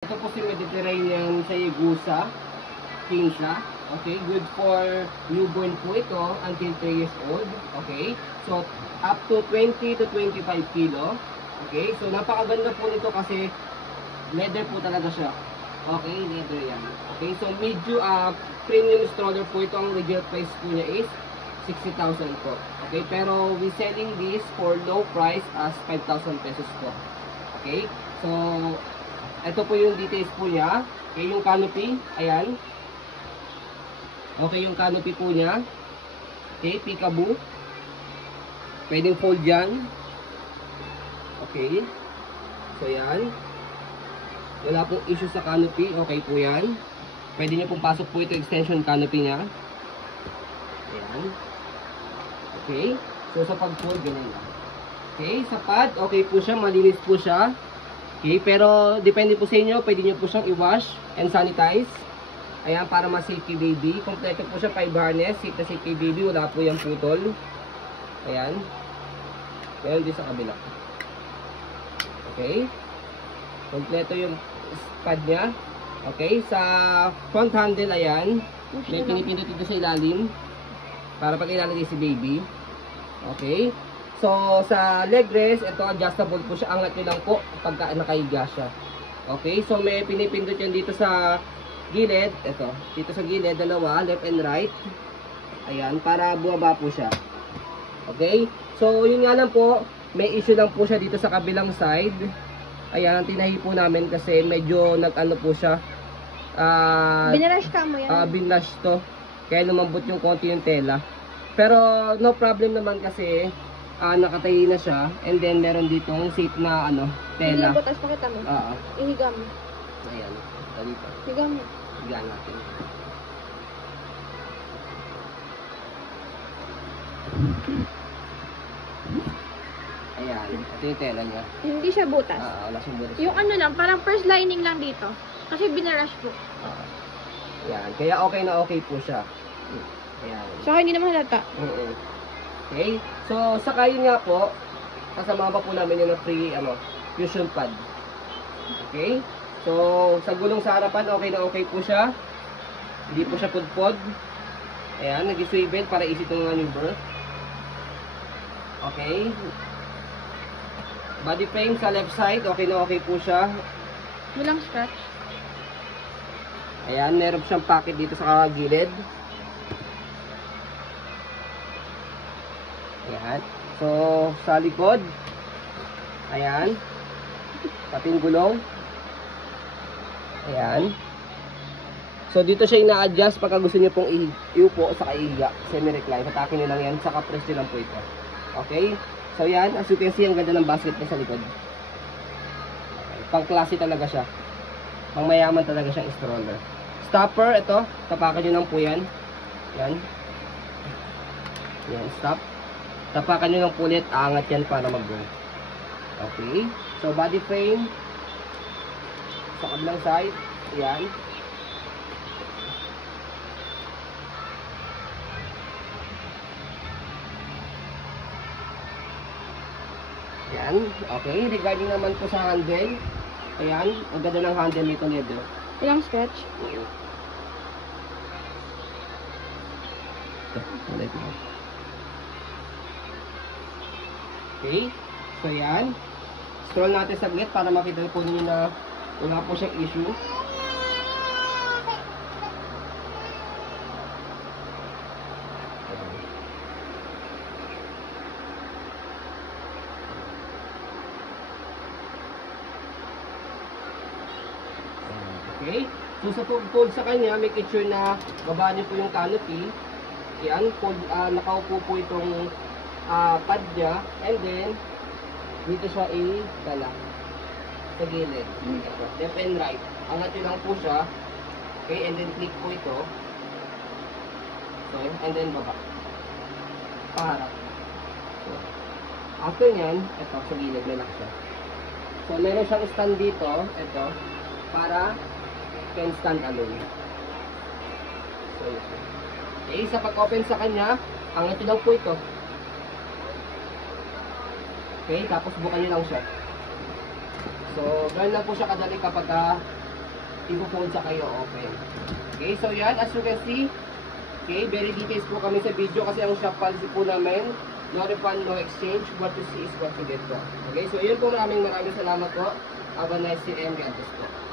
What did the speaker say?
Ito po si Mediterranean Sayagusa, Kinsa. Okay, good for newborn po ito until 3 years old. Okay, so up to 20 to 25 kilo. Okay, so napakaganda po nito kasi leather po talaga siya. Okay, leather yan. Okay, so premium stroller po ito. Ang retail price po niya is 60,000 po. Okay, pero we selling this for low price as 5,000 pesos po. Okay, so ito po yung details po niya. Okay, yung canopy, ayan. Okay, yung canopy po niya. Okay, peekaboo. Pwedeng fold yan. Okay. So, yan. Wala pong issue sa canopy. Okay po yan. Pwede nyo pong pasok po ito extension canopy niya. Ayan. Okay. So, sa pag-fold, ganun lang. Okay, sa pad, okay po siya. Malinis po siya. Okay, pero depende po sa inyo. Pwede nyo po siyang i-wash and sanitize. Ayan, para ma-safety baby. Kompleto po siya 5 harness. Safe na safety baby. Wala po yung putol. Ayan. Meron din sa kabila. Okay. Kompleto yung pad niya. Okay. Sa front handle, ayan. May pinipindot dito sa ilalim. Para pag ilalagay si baby. Okay. So, sa leg rest, ito adjustable po siya. Angat nyo lang po pagka nakahiga siya. Okay. So, may pinipindot yan dito sa gilid, ito, dito sa gilid, dalawa, left and right. Ayan, para buwaba po siya. Okay? So, yun nga lang po, may issue lang po siya dito sa kabilang side. Ayan, tinahi po namin kasi medyo nag-ano po siya. Binarush ka mo yan? Binlash to. Kaya lumambot yung konti yung tela. Pero, no problem naman kasi, nakatayi na siya. And then, meron ditong safe na, tela. Hindi butas, pakita mo. Ihiga mo. Ayan, dito. Higa mo. Higaan natin. Ayan, ito yung tela niya. Hindi siya butas. Wala siyang butas. Yung ano lang, parang first lining lang dito. Kasi binarush po. Ayan, kaya okay na okay po siya. Ayan. So, hindi naman halata. Okay, so saka yun nga po, kasama pa po namin yung free fusion pad. Okay, so sa gulong sa harapan, okay na okay po siya. Hindi po siya pudpod. Ayan, nag-swivel para easy itong maneuver. Okay. Body frame sa left side, okay na okay po siya. Walang scratch. Ayan, meron siyang pocket dito sa gilid. Ayan. So, sa likod. Ayan. Pating gulong. Ayan. So, dito siya ina-adjust pagka gusto niyo pong iupo sa kaiga. Semi-recline. Hatakin niyo lang yan. Saka press niyo lang po ito. Okay? So, yan. As you can see, ang ganda ng basket niya sa likod. Okay. Pang-classy talaga siya. Pang-mayaman talaga siyang stroller. Stopper, ito. Tapakan niyo lang po yan. Yan. Yan, stop. Tapakan nyo ng pulit, aangat yan para mag-go. Okay. So, body frame. Sa kabilang side. Ayan. Ayan. Okay. Regarding naman po sa handle. Ayan. Ang ganda ng handle nito leather. Walang scratch. Okay, so yan. Scroll natin saglit para makita po ninyo na wala po siyang issue. Okay, so sa pag-fold sa kanya, make sure na baba niyo po yung canopy. Yan, nakaupo po itong pad niya, and then dito siya i-dala sa gilid. Left and right. Angat nyo lang po siya. Okay, and then click po ito. Okay, and then baba. Paharap. So, after nyan, ito sa gilid, may lock siya. So, meron siyang stand dito, ito, para can stand alone. So, okay, sa pag-open sa kanya, angat nyo lang po ito. Okay, tapos bukan nyo lang siya. So, ganun lang po siya kadali kapag i-fold sa kayo open. Okay, so yan, as you can see, okay, very details po kami sa video kasi ang shop policy po namin, no refund, no exchange, what to see is what to get po. Okay, so yun po, maraming salamat po. Have a nice day and God bless po.